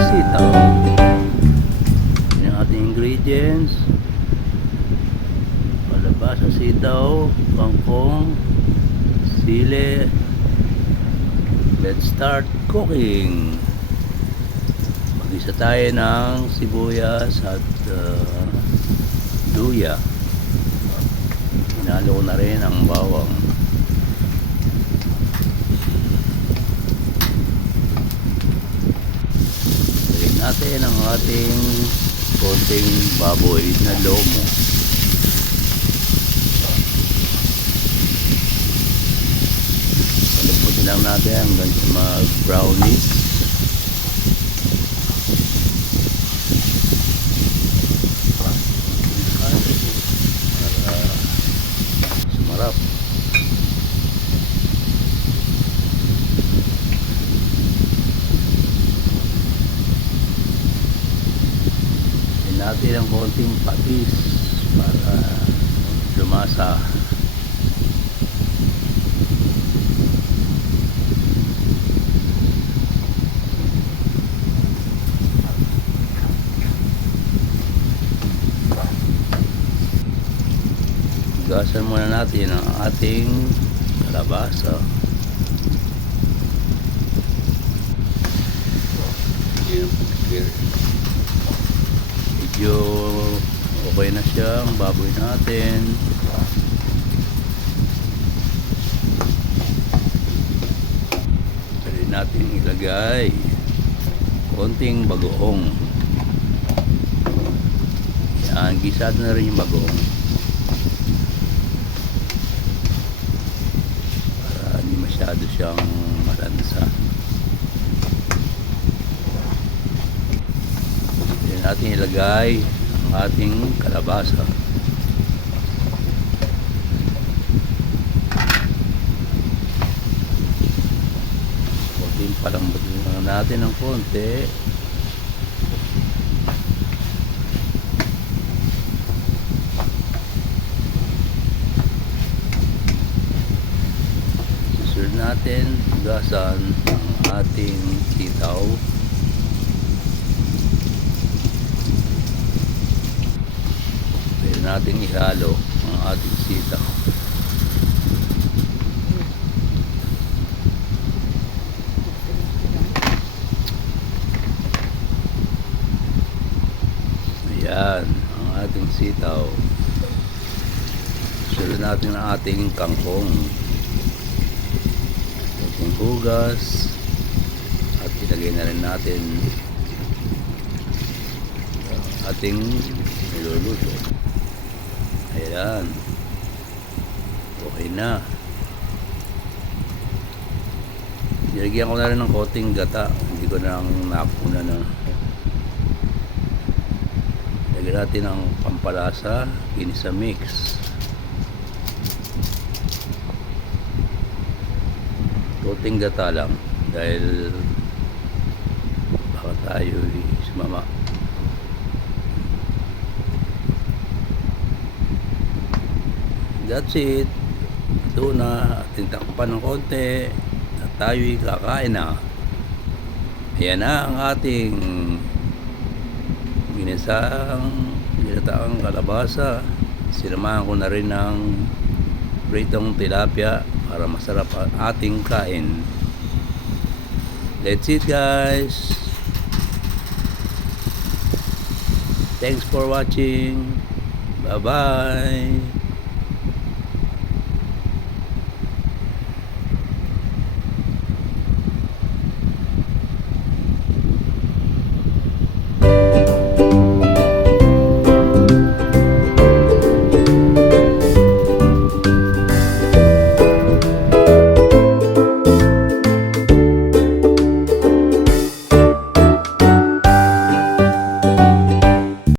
sitaw. Yung ating ingredients: palabasa, sitaw, kangkong, sili. Let's start cooking. Mag-isa tayo ng sibuyas at luya. Hinalo ko na rin ang bawang. Lagyan natin ang ating konting baboy na lomo. Palambutin lang natin hanggang sa mag-brownish. Para sumarap. Natin ang konting patis para lumasa. Gasan muna natin ang ating kalabasa. Medyo okay na siya ang baboy natin. Pwede natin ilagay konting bagoong. Yan, gisado na rin yung bagoong para hindi masyado siyang malansa. Natin ilagay ang ating kalabasa. Konting palambutin lang natin ng konti. Susunod natin gasan ang ating sitaw. Natin ihalo ang ating sitaw. Ayan ang ating sitaw. Sunod natin ang ating kangkong, ating hugas, at ilagay na rin natin ating niluluto. Ayan, okay na. Nilagyan ko na rin ng konting gata, hindi ko na nakuna na. Lagyan natin ng pampalasa, ginisa mix. Konting gata lang dahil baka tayo sumama. That's it. Ito na, ating takpan ng konti at tayo'y kakain na. Ayan na ang ating ginataang kalabasa. Sinamahan ko na rin ng pritong tilapia para masarap ang ating kain. That's it, guys. Thanks for watching. Bye bye.